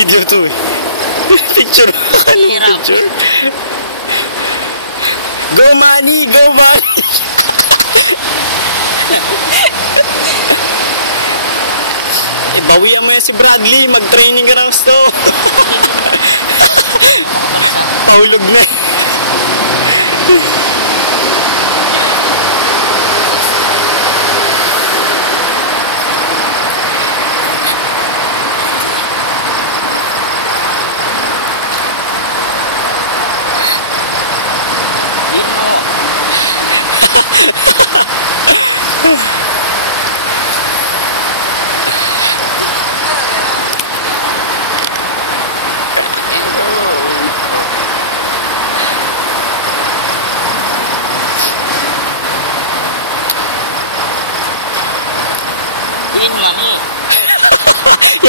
video to eh. Picture. Picture. Go money, go money. Bawian mo yan si Bradley, mag-training ka ng gusto. Paulog na.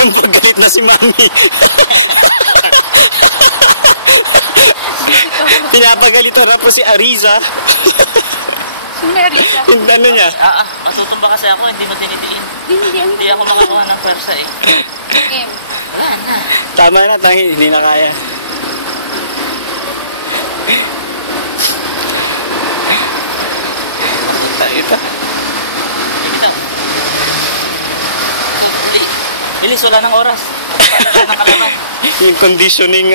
Yung paggalit na si Mami. Pinapagalitan na po si Ariza. Sino Ariza? Yung ano niya? Matutumba kasi ako, hindi mo tinitiin. Hindi ako makakuha ng pwersa eh. Wala na. Tama na, tangi, hindi na kaya. Ito. Bilis, wala ng oras. Wala ng kalaman. Yung conditioning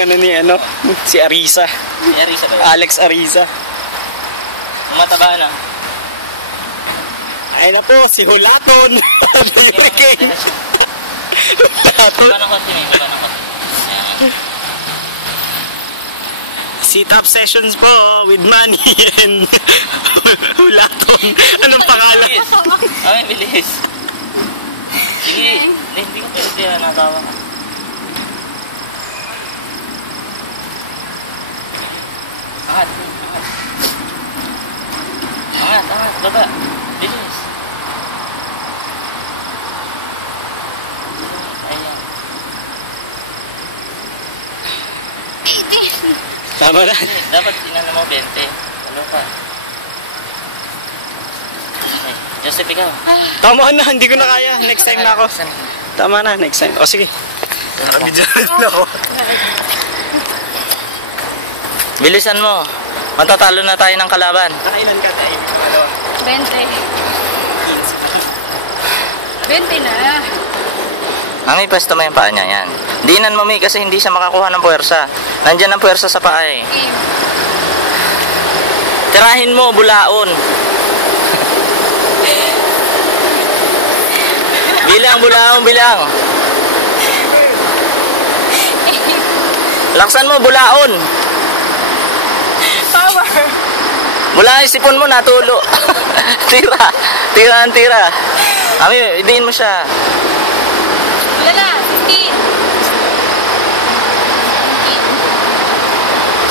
si Ariza. Si Ariza ba yun? Alex Ariza. Mataba na. Ay na po, si Hulaton. Hurricane. Hulaton. Iba ng konti. Sit-up sessions po with Manny and Hulaton. Anong pangalan? Ay, bilis. Sige, hindi ko pwede natawa ka. Angat, baba. Bilis. Ayan. Tama na. Dapat inano mo 20. Ano pa? Joseph, ikaw. Tama na, hindi ko na kaya. Next time na ako. Tama na, next time. O sige. Nabidyan na ako. Bilisan mo. Matatalo na tayo ng kalaban. Nakailan ka tayo? 20. 20 na. Mami, pwesto mo yung paa niya. Yan. Dinan mo, May, kasi hindi siya makakuha ng puwersa. Nandyan ang puwersa sa paa eh. Tirahin mo, bulaon. Bilang, bulaon, bilang. Laksan mo, bulaon. Power. Mula isipon mo, natulo. Tira. Mami, idiin mo siya. Wala na, 15.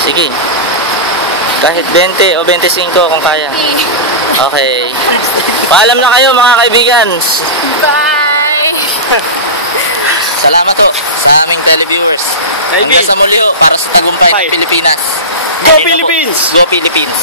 Sige. Kahit 20 o 25 kung kaya. Okay. Paalam na kayo mga kaibigan. Bye! Salamat po sa aming televiewers. Hanggang sa muli ho para sa tagumpay ng Pilipinas. Go Philippines! Go Philippines!